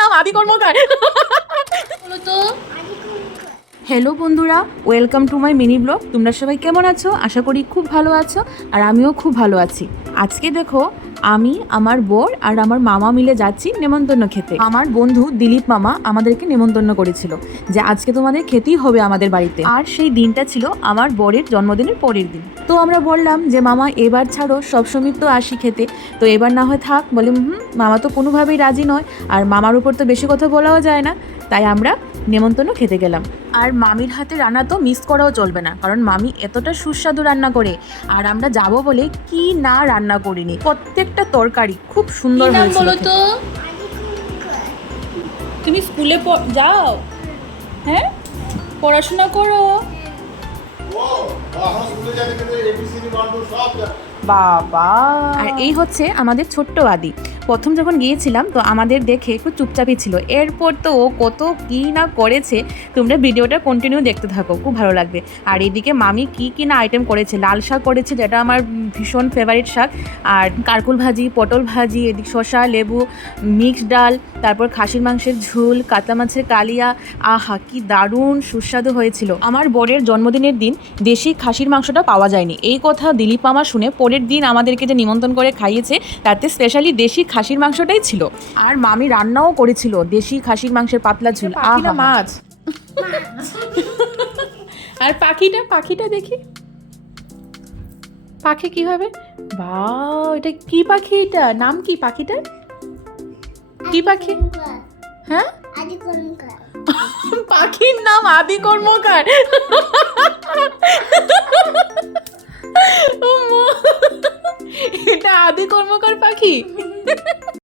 নাম আদি কর্মকার। বলো তো। হ্যালো বন্ধুরা, welcome to my mini blog. তোমরা সবাই কেমন আছো? আশা করি খুব ভালো আছো, আর আমিও খুব ভালো আছি। আজকে দেখো, আমি, আমার বর আর আমার মামা মিলে যাচ্ছি নেমন্তন্ন খেতে। আমার বন্ধু দিলীপ মামা আমাদেরকে নেমন্তন্ন করেছিল যে আজকে তোমাদের খেতেই হবে আমাদের বাড়িতে। আর সেই দিনটা ছিল আমার বরের জন্মদিনের পরের দিন। তো আমরা বললাম যে মামা এবার ছাড়ো, সবসময় তো আসি খেতে, তো এবার না হয় থাক। বলে মামা তো কোনোভাবেই রাজি নয়, আর মামার উপর তো বেশি কথা বলাও যায় না। তাই আমরা নেমন্তন্ন খেতে গেলাম। আর মামির হাতে রান্না তো মিস করাও চলবে না, কারণ মামি এতটা সুস্বাদু রান্না করে। আর আমরা যাব বলে কি না রান্না করিনি, প্রত্যেকটা তরকারি খুব সুন্দর হয়েছিল। বলো তো, তুমি স্কুলে যাও? হ্যাঁ, পড়াশোনা করো। বাবা। আর এই হচ্ছে আমাদের ছোট্ট আদি। প্রথম যখন গিয়েছিলাম তো আমাদের দেখে একটু চুপচাপই ছিল, এরপর তো ও কত কী না করেছে। তোমরা ভিডিওটা কন্টিনিউ দেখতে থাকো, খুব ভালো লাগবে। আর এদিকে মামি কি না আইটেম করেছে। লাল শাক করেছে, যেটা আমার ভীষণ ফেভারিট শাক, আর কারকুল ভাজি, পটল ভাজি, এদিক শসা, লেবু, মিক্সড ডাল, তারপর খাসির মাংসের ঝোল, কাতলা মাছের কালিয়া। আহা, কি দারুণ সুস্বাদু হয়েছিল। আমার বরের জন্মদিনের দিন দেশি খাসির মাংসটা পাওয়া যায়নি, এই কথা দিলীপ মামা শুনে পরের দিন আমাদেরকে যে নিমন্ত্রণ করে খাইয়েছে, তাতে স্পেশালি দেশি খাসির মাংসটাই ছিল। আর মামি রান্নাও করেছিল দেশি খাসির মাংসের পাতলা ঝোল। আহা, মাছ। আর পাখিটা দেখি, পাখি কি হবে? বাহ, এটা কি পাখি? এটা নাম কি পাখিটার? কি পাখি? হ্যাঁ, পাখির নাম আদি কর্মকার। এটা আদি কর্মকার পাখি।